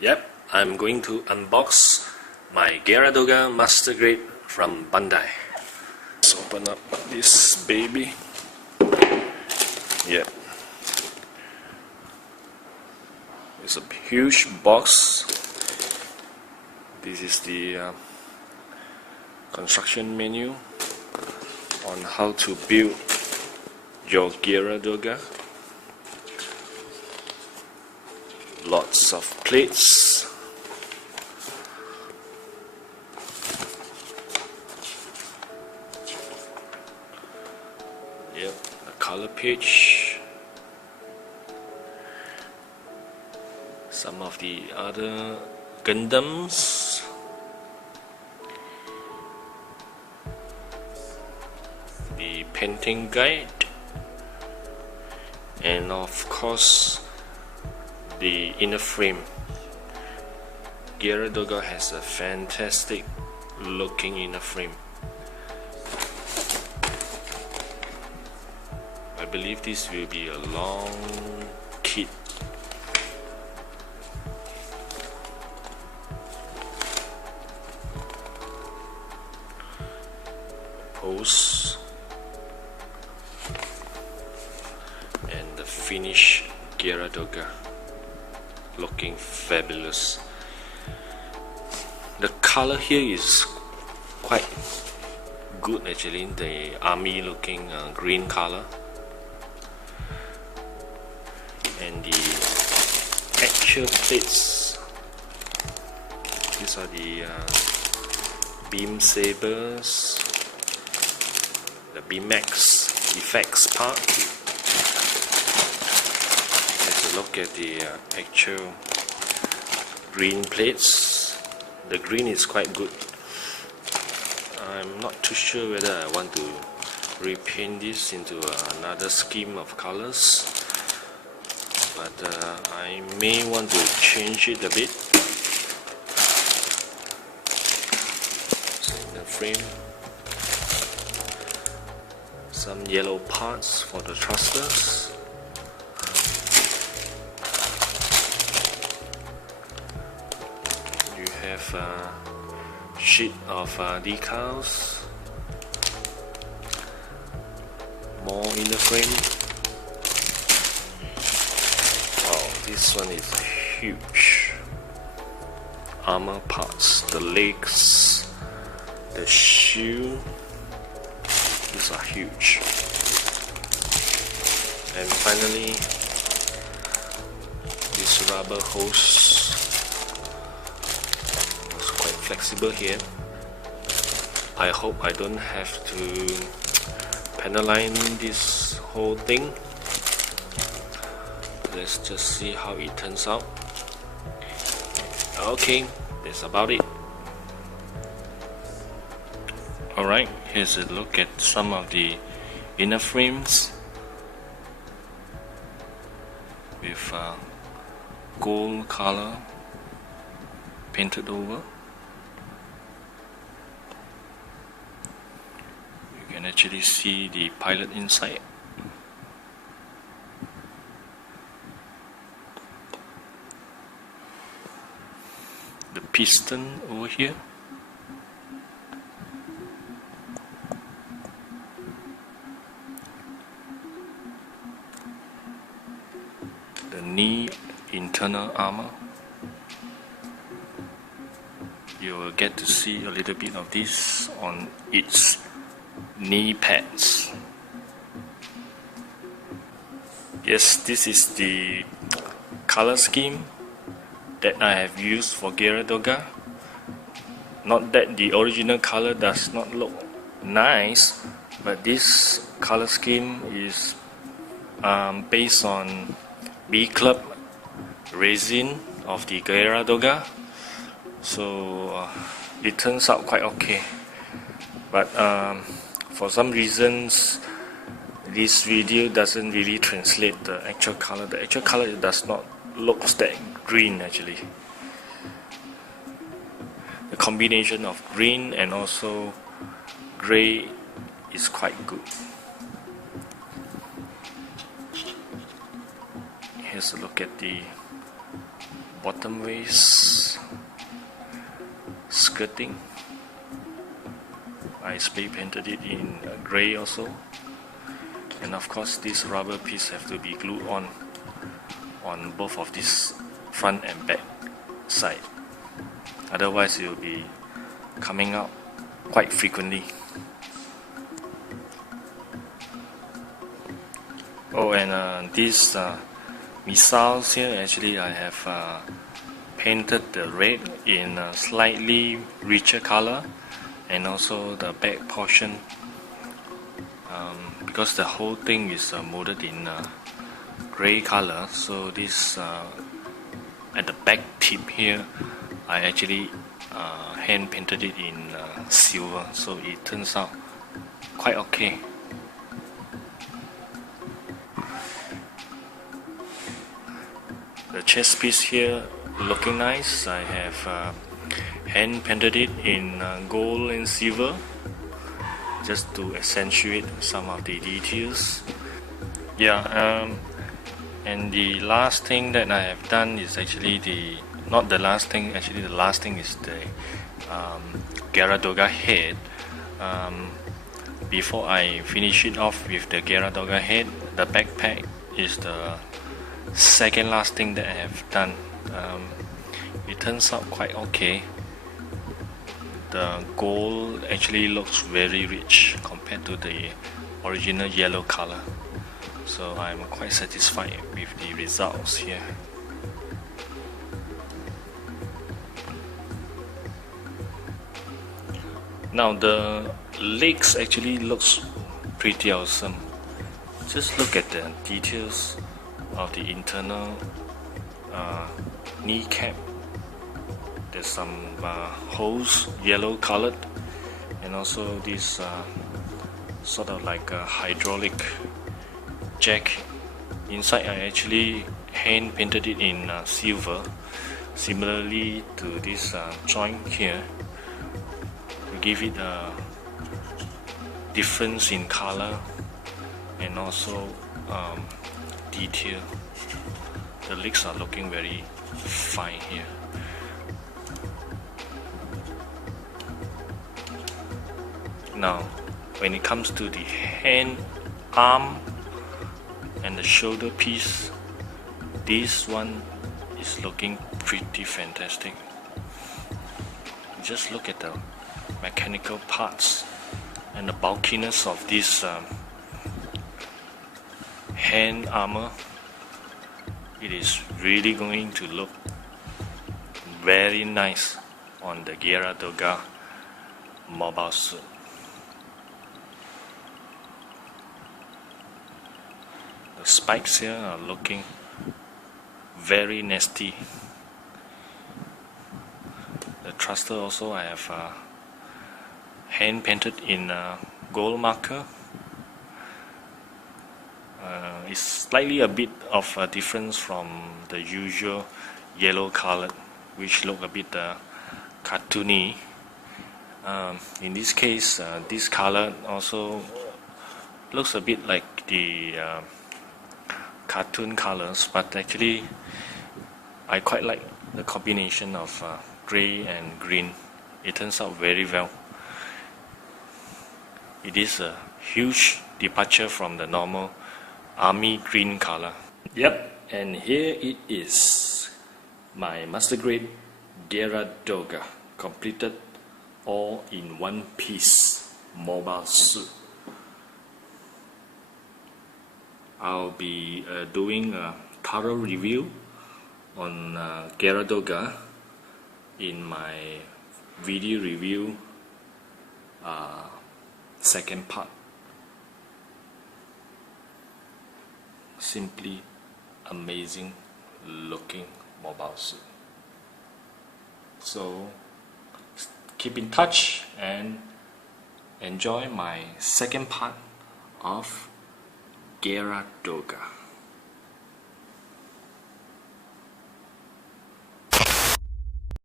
Yep, I'm going to unbox my Geara Doga Master Grade from Bandai. Let's open up this baby. Yep, it's a huge box. This is the construction menu on how to build your Geara Doga. Lots of plates. Yep, the color page. Some of the other Gundams. The painting guide. And of course, the inner frame. Geara Doga has a fantastic looking inner frame. I believe this will be a long kit. Pose and the finished Geara Doga. Looking fabulous. The color here is quite good actually, the army looking green color, and the actual plates, these are the beam sabers, the BMX effects part. Look at the actual green plates. The green is quite good. I'm not too sure whether I want to repaint this into another scheme of colors, but I may want to change it a bit. So in the frame, some yellow parts for the thrusters. Have a sheet of decals, more in the frame. Oh, this one is huge. Armor parts, the legs, the shield, these are huge. And finally, this rubber hose. Flexible here. I hope I don't have to paneline this whole thing. Let's just see how it turns out. Okay, that's about it. Alright, here's a look at some of the inner frames with gold color painted over. You can actually see the pilot inside. The piston over here. The knee internal armor. You will get to see a little bit of this on its knee pads. Yes, this is the color scheme that I have used for Geara Doga. Not that the original color does not look nice, but this color scheme is based on B Club resin of the Geara Doga, so it turns out quite okay. But for some reasons, this video doesn't really translate the actual color. The actual color does not look that green actually. The combination of green and also gray is quite good. Here's a look at the bottom waist skirting. I spray painted it in grey also, and of course this rubber piece have to be glued on both of this front and back side, otherwise it will be coming out quite frequently. Oh, and these missiles here, actually I have painted the red in a slightly richer color, and also the back portion, because the whole thing is molded in grey color, so this at the back tip here I actually hand painted it in silver, so it turns out quite okay. The chest piece here looking nice. I have hand painted it in gold and silver just to accentuate some of the details. Yeah, and the last thing that I have done is actually the last thing is the Geara Doga head. Before I finish it off with the Geara Doga head, the backpack is the second last thing that I have done. It turns out quite okay. The gold actually looks very rich compared to the original yellow color, so I'm quite satisfied with the results here. Now the legs actually looks pretty awesome. Just look at the details of the internal kneecap. There's some holes, yellow colored, and also this sort of like a hydraulic jack. Inside I actually hand painted it in silver, similarly to this joint here, to give it a difference in color and also detail. The legs are looking very fine here. Now, when it comes to the hand, arm, and the shoulder piece, this one is looking pretty fantastic. Just look at the mechanical parts and the bulkiness of this hand armor. It is really going to look very nice on the Geara Doga mobile suit. The spikes here are looking very nasty. The thruster also I have hand painted in gold marker. It's slightly a bit of a difference from the usual yellow colored, which look a bit cartoony. In this case, this color also looks a bit like the cartoon colors, but actually I quite like the combination of grey and green. It turns out very well. It is a huge departure from the normal army green color. Yep, and here it is, my master grade Geara Doga, completed all in one piece mobile suit. I'll be doing a thorough review on Geara Doga in my video review second part. Simply amazing looking mobile suit. So keep in touch and enjoy my second part of Geara Doga.